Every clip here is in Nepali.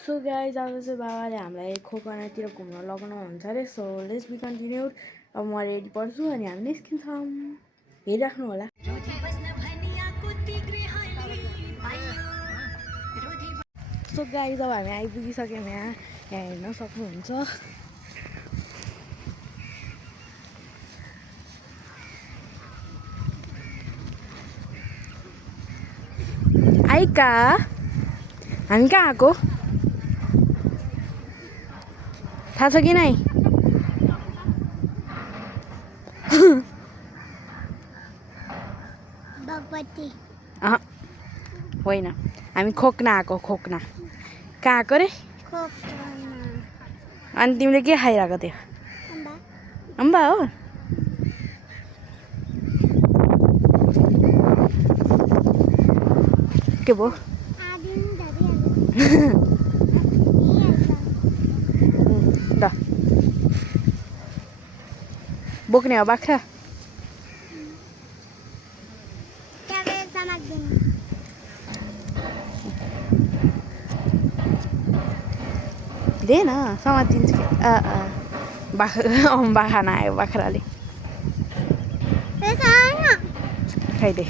सो गाइज आज चाहिँ बाबाले हामीलाई खोकनातिर घुम्न लगाउनुहुन्छ अरे। So let's be continued. अब म रेडी पर्छु अनि हामी निस्किन्छौँ। हेरिराख्नु होला। सो गाइज अब हामी आइपुगिसक्यौँ। यहाँ हेर्न सक्नुहुन्छ। आइका हामी कहाँ आएको थाहा छ कि नै? होइन, हामी खोक्ना आएको। खोक्ना कहाँ आएको रे? अनि तिमीले के खाइरहेको थियो? अम्बा हो। के भयो? ल बोक्ने हो बाख्रा? दे न, समातिन्छ कि। बाख्रा नआयो बाख्राले। खाइदे।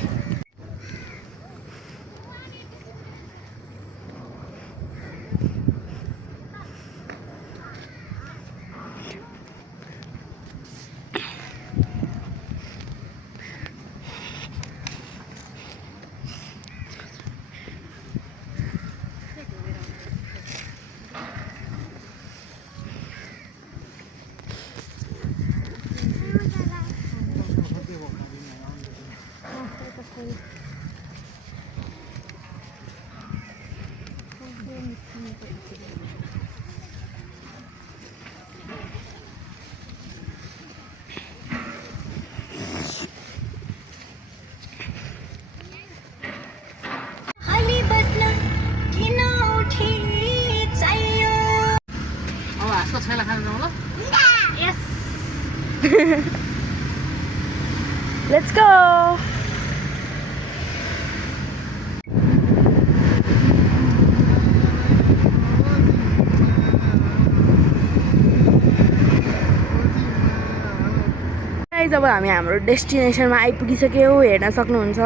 Yes. Let's go. जब हामी हाम्रो डेस्टिनेसनमा आइपुगिसक्यौँ हेर्न सक्नुहुन्छ।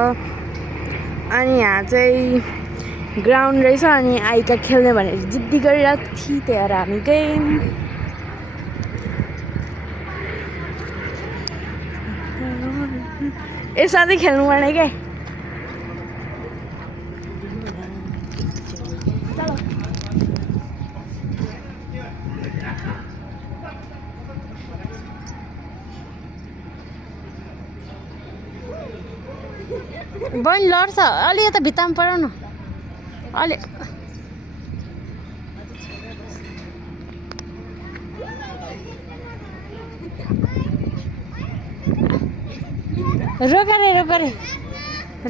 अनि यहाँ चाहिँ ग्राउन्ड रहेछ। अनि आइका खेल्ने भनेर जिद्दी गरिरहेको थिएँ, त्यही भएर हामी गयौँ। यसमा चाहिँ खेल्नु पर्ने क्या। बहिनी लड्छ। अलि यता भित्तामा पराउनु अलि। रोका रे रोका रे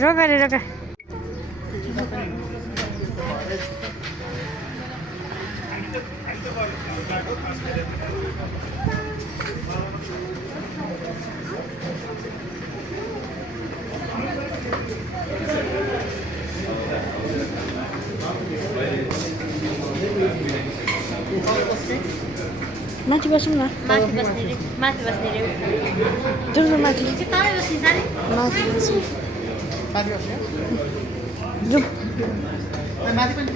रोका रे रोका। माथि बसौँ न। माथि बस्ने रे, माथि बस्ने रे। जाउँ न माथि। तलै बस्ने सारे? माथि बस्ने। माथि बस्ने? जाउँ। माथि पनि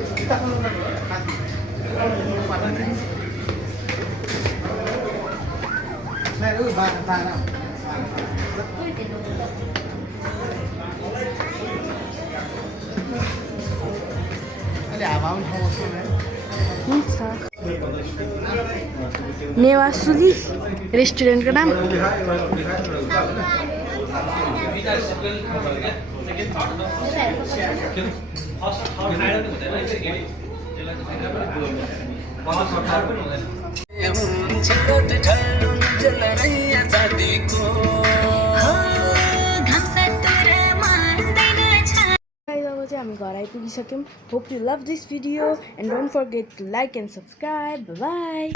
नेवासुली रेस्टुरेन्टको नाम। हामी घर आइपुगिसक्यौँ। Hope you love this video and don't forget to like and subscribe. By.